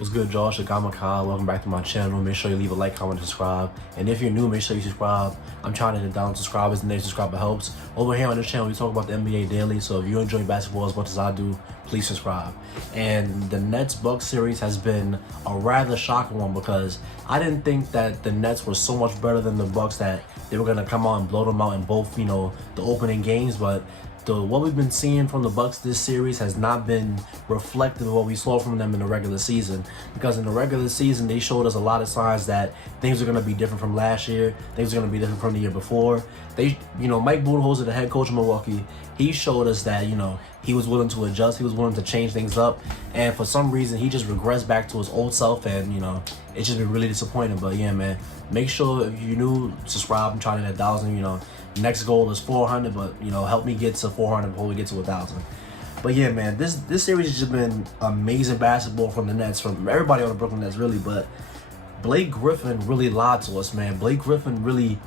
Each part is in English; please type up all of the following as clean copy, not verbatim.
What's good, Josh? Agamakah. Welcome back to my channel. Make sure you leave a like, comment, and subscribe. And if you're new, make sure you subscribe. I'm trying to hit down subscribers, and every subscriber helps. Over here on this channel, we talk about the NBA daily. So if you enjoy basketball as much as I do, please subscribe. And the Nets-Bucks series has been a rather shocking one because I didn't think that the Nets were so much better than the Bucks that they were gonna come out and blow them out in both, the opening games, but what we've been seeing from the Bucks this series has not been reflective of what we saw from them in the regular season. Because in the regular season, they showed us a lot of signs that things are going to be different from last year. Things are going to be different from the year before. Mike Budenholzer, the head coach of Milwaukee, he showed us that, he was willing to adjust. He was willing to change things up. And for some reason, he just regressed back to his old self. And, it's just been really disappointing. But yeah, man, make sure if you're new, subscribe. I'm trying to hit 1,000, Next goal is 400, but help me get to 400 before we get to 1,000. But yeah, man, this series has just been amazing basketball from the Nets, from everybody on the Brooklyn Nets, really. But Blake Griffin really lied to us, man. Blake Griffin really,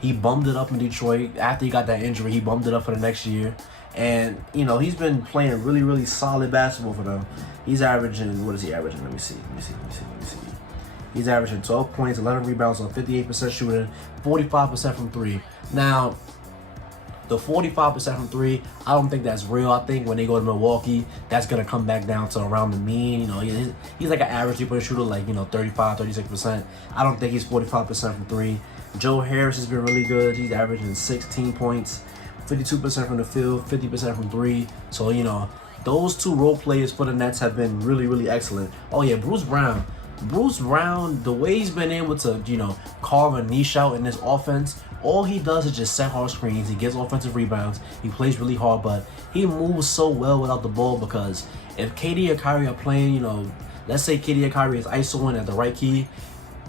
he bummed it up in Detroit after he got that injury. He bummed it up for the next year, and he's been playing really, really solid basketball for them. He's averaging, what is he averaging? Let me see. He's averaging 12 points, 11 rebounds on 58% shooting, 45% from three. Now, the 45% from three, I don't think that's real. I think when they go to Milwaukee, that's going to come back down to around the mean. He's like an average three-point shooter, like, 35, 36%. I don't think he's 45% from three. Joe Harris has been really good. He's averaging 16 points, 52% from the field, 50% from three. So, those two role players for the Nets have been really, really excellent. Oh, yeah, Bruce Brown, the way he's been able to, carve a niche out in this offense, all he does is just set hard screens. He gets offensive rebounds. He plays really hard, but he moves so well without the ball because if KD or Kyrie are playing, let's say KD or Kyrie is isoing at the right key,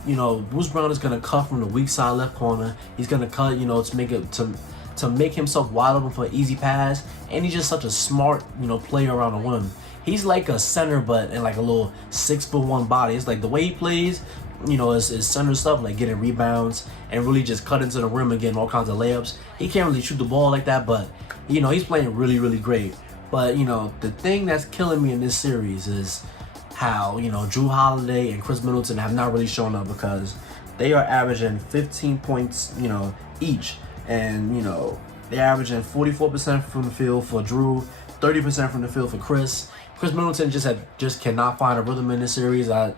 Bruce Brown is going to cut from the weak side left corner. He's going to cut, to make himself wide open for an easy pass, and he's just such a smart, player around the rim. He's like a center, but in like a little 6'1" body. It's like the way he plays, is center stuff, like getting rebounds and really just cut into the rim and getting all kinds of layups. He can't really shoot the ball like that, but he's playing really, really great. But the thing that's killing me in this series is how Drew Holiday and Chris Middleton have not really shown up because they are averaging 15 points, each, and they're averaging 44% from the field for Drew, 30% from the field for Chris. Chris Middleton just cannot find a rhythm in this series. And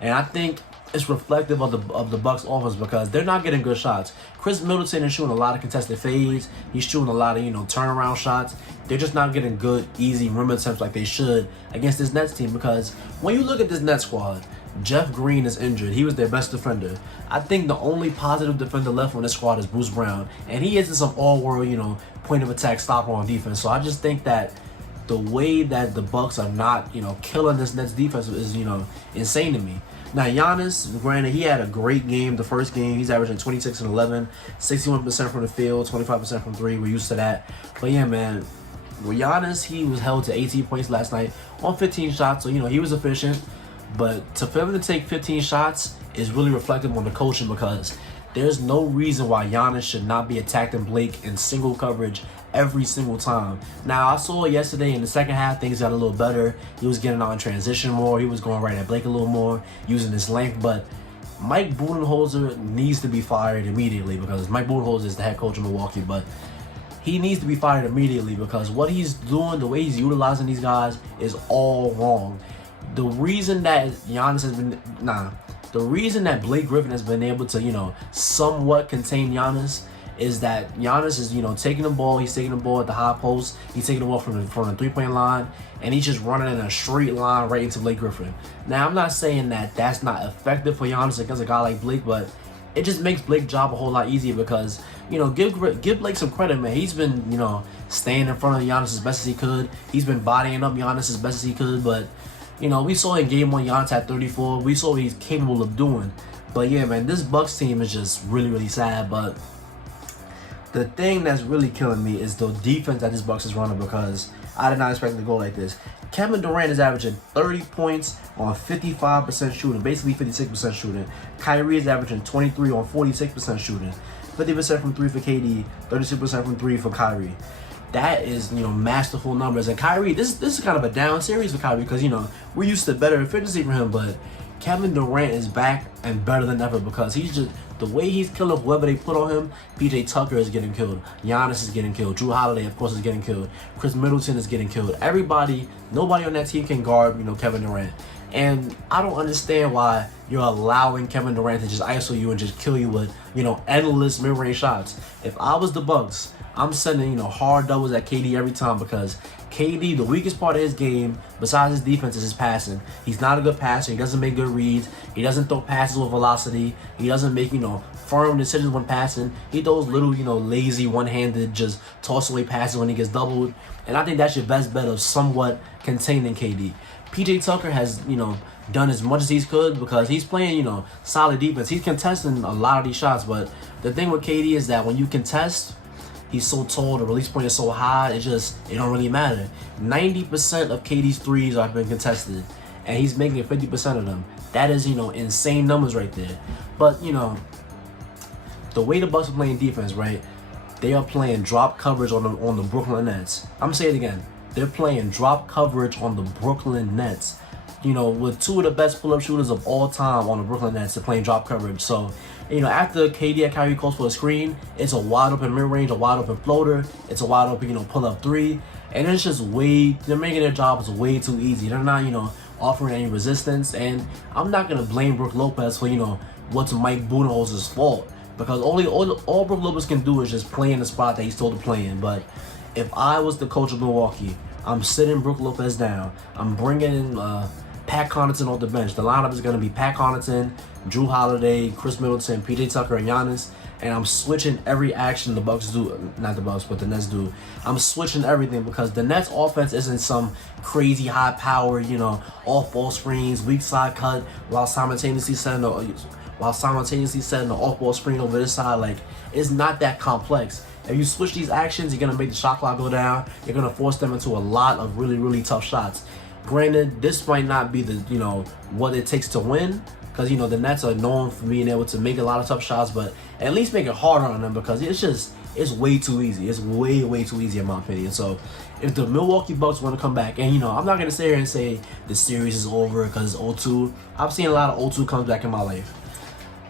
I think it's reflective of the Bucks offense because they're not getting good shots. Chris Middleton is shooting a lot of contested fades. He's shooting a lot of turnaround shots. They're just not getting good, easy rim attempts like they should against this Nets team because when you look at this Nets squad, Jeff Green is injured. He was their best defender. I think the only positive defender left on this squad is Bruce Brown, and he isn't some all-world, point of attack stopper on defense. So I just think that the way that the Bucks are not, killing this Nets defense is, insane to me. Now, Giannis, granted, he had a great game the first game. He's averaging 26 and 11, 61% from the field, 25% from three. We're used to that. But yeah, man, with Giannis, he was held to 18 points last night on 15 shots. So, he was efficient. But for him to take 15 shots is really reflective on the coaching because there's no reason why Giannis should not be attacking Blake in single coverage every single time. Now, I saw yesterday in the second half, things got a little better. He was getting out in transition more. He was going right at Blake a little more, using his length. But Mike Budenholzer needs to be fired immediately because Mike Budenholzer is the head coach of Milwaukee. But he needs to be fired immediately because what he's doing, the way he's utilizing these guys is all wrong. The reason that the reason that Blake Griffin has been able to, somewhat contain Giannis is that Giannis is, taking the ball. He's taking the ball at the high post. He's taking the ball from the three-point line, and he's just running in a straight line right into Blake Griffin. Now, I'm not saying that that's not effective for Giannis against a guy like Blake, but it just makes Blake's job a whole lot easier because, give Blake some credit, man. He's been, staying in front of Giannis as best as he could. He's been bodying up Giannis as best as he could, but we saw in game one, Giannis had 34. We saw what he's capable of doing. But yeah, man, this Bucks team is just really, really sad. But the thing that's really killing me is the defense that this Bucks is running because I did not expect it to go like this. Kevin Durant is averaging 30 points on 55% shooting, basically 56% shooting. Kyrie is averaging 23 on 46% shooting, 50% from three for KD, 32% from three for Kyrie. that is, masterful numbers. And Kyrie, this is kind of a down series for Kyrie because, we're used to better efficiency from him, but Kevin Durant is back and better than ever because he's just, the way he's killing whoever they put on him. PJ Tucker is getting killed. Giannis is getting killed. Drew Holiday, of course, is getting killed. Chris Middleton is getting killed. Nobody on that team can guard, Kevin Durant. And I don't understand why you're allowing Kevin Durant to just ISO you and just kill you with, endless mid-range shots. If I was the Bucks, I'm sending, hard doubles at KD every time because KD, the weakest part of his game, besides his defense, is his passing. He's not a good passer. He doesn't make good reads. He doesn't throw passes with velocity. He doesn't make, firm decisions when passing. He throws little, lazy, one-handed, just toss away passes when he gets doubled. And I think that's your best bet of somewhat containing KD. PJ Tucker has, done as much as he could because he's playing, solid defense. He's contesting a lot of these shots, but the thing with KD is that when you contest, he's so tall, the release point is so high, it don't really matter. 90% of KD's threes have been contested, and he's making 50% of them. That is, insane numbers right there. But, the way the Bucks are playing defense, right, they are playing drop coverage on the Brooklyn Nets. I'm going to say it again. They're playing drop coverage on the Brooklyn Nets. With two of the best pull-up shooters of all time on the Brooklyn Nets, they're playing drop coverage. So, after KD and Kyrie calls for a screen, it's a wide-open mid-range, a wide-open floater. It's a wide-open, pull-up three. And it's just they're making their jobs way too easy. They're not, offering any resistance. And I'm not going to blame Brook Lopez for, what's Mike Budenholzer's fault. Because all Brook Lopez can do is just play in the spot that he's told to play in. But if I was the coach of Milwaukee, I'm sitting Brook Lopez down. I'm bringing in Pat Connaughton off the bench. The lineup is going to be Pat Connaughton, Drew Holiday, Chris Middleton, PJ Tucker, and Giannis. And I'm switching every action the Bucks do. Not the Bucks, but the Nets do. I'm switching everything because the Nets offense isn't some crazy high-powered, off-ball screens, weak side cut, while simultaneously setting the off-ball screen over this side. Like, it's not that complex. If you switch these actions, you're going to make the shot clock go down. You're going to force them into a lot of really, really tough shots. Granted, this might not be the, what it takes to win. Because, the Nets are known for being able to make a lot of tough shots. But at least make it harder on them because it's way too easy. It's way, way too easy in my opinion. So, if the Milwaukee Bucks want to come back, and, I'm not going to sit here and say the series is over because it's 0-2. I've seen a lot of 0-2 comes back in my life.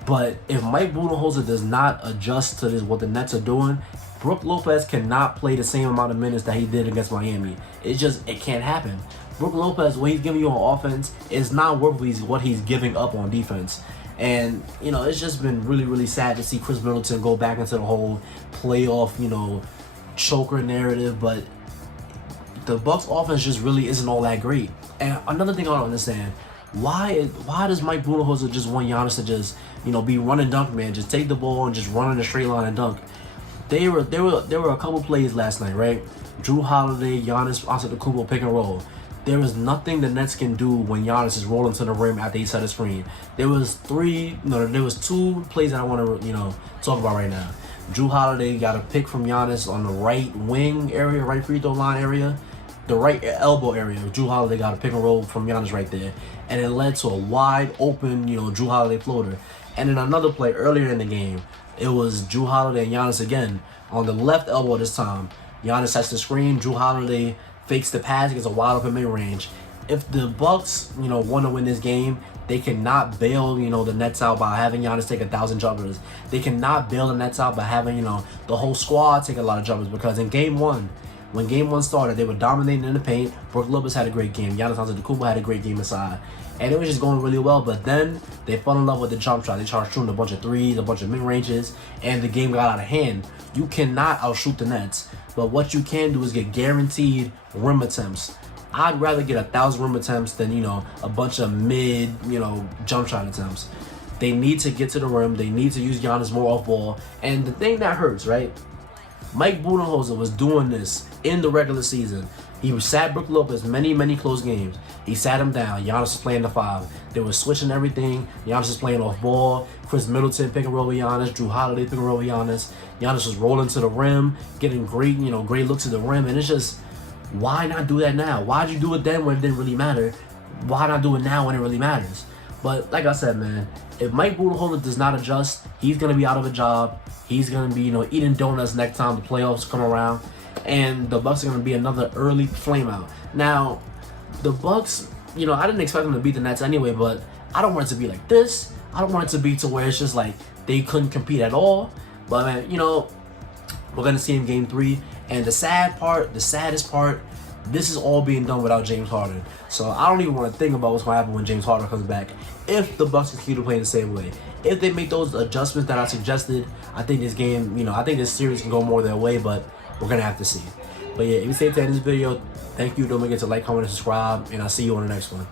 But if Mike Budenholzer does not adjust to what the Nets are doing, Brook Lopez cannot play the same amount of minutes that he did against Miami. It can't happen. Brook Lopez, what he's giving you on offense is not worth what he's giving up on defense. And, it's just been really, really sad to see Chris Middleton go back into the whole playoff, choker narrative. But the Bucks offense just really isn't all that great. And another thing I don't understand, why does Mike Budenholzer just want Giannis to just, be run and dunk, man? Just take the ball and just run in a straight line and dunk. There were a couple plays last night, right? Drew Holiday, Giannis, Antetokounmpo pick and roll. There is nothing the Nets can do when Giannis is rolling to the rim after he set a screen. There was two plays that I want to, talk about right now. Drew Holiday got a pick from Giannis on the right wing area, right free throw line area, the right elbow area. Drew Holiday got a pick and roll from Giannis right there. And it led to a wide open, Drew Holiday floater. And then another play earlier in the game, it was Drew Holiday and Giannis again on the left elbow this time. Giannis sets the screen. Drew Holiday fakes the pass, gets a wide open mid-range. If the Bucks, want to win this game, they cannot bail, the Nets out by having Giannis take 1,000 jumpers. They cannot bail the Nets out by having, the whole squad take a lot of jumpers. Because in Game 1, when Game 1 started, they were dominating in the paint. Brook Lopez had a great game. Giannis Antetokounmpo had a great game inside. And it was just going really well. But then they fell in love with the jump shot. They started shooting a bunch of threes, a bunch of mid-ranges, and the game got out of hand. You cannot outshoot the Nets. But what you can do is get guaranteed rim attempts. I'd rather get 1,000 rim attempts than, a bunch of mid, jump shot attempts. They need to get to the rim. They need to use Giannis more off ball. And the thing that hurts, right? Mike Budenholzer was doing this in the regular season. He sat Brook Lopez many, many close games. He sat him down. Giannis was playing the 5. They were switching everything. Giannis was playing off ball. Chris Middleton pick and roll with Giannis. Drew Holiday pick and roll with Giannis. Giannis was rolling to the rim, getting great, great looks at the rim. And it's just, why not do that now? Why'd you do it then when it didn't really matter? Why not do it now when it really matters? But like I said, man, if Mike Budenholzer does not adjust, he's going to be out of a job. He's going to be, eating donuts next time the playoffs come around. and the Bucks are going to be another early flame out. Now, the Bucks, you know, I didn't expect them to beat the Nets anyway, but I don't want it to be like this. I don't want it to be to where it's just like they couldn't compete at all. But man, you know, we're going to see in Game 3. And the saddest part, this is all being done without James Harden. So I don't even want to think about what's going to happen when James Harden comes back. If the Bucks continue to play the same way, if they make those adjustments that I suggested, I think this game, you know, I think this series can go more their way, but we're going to have to see. But yeah, if you stayed to the end of this video, thank you. Don't forget to like, comment, and subscribe, and I'll see you on the next one.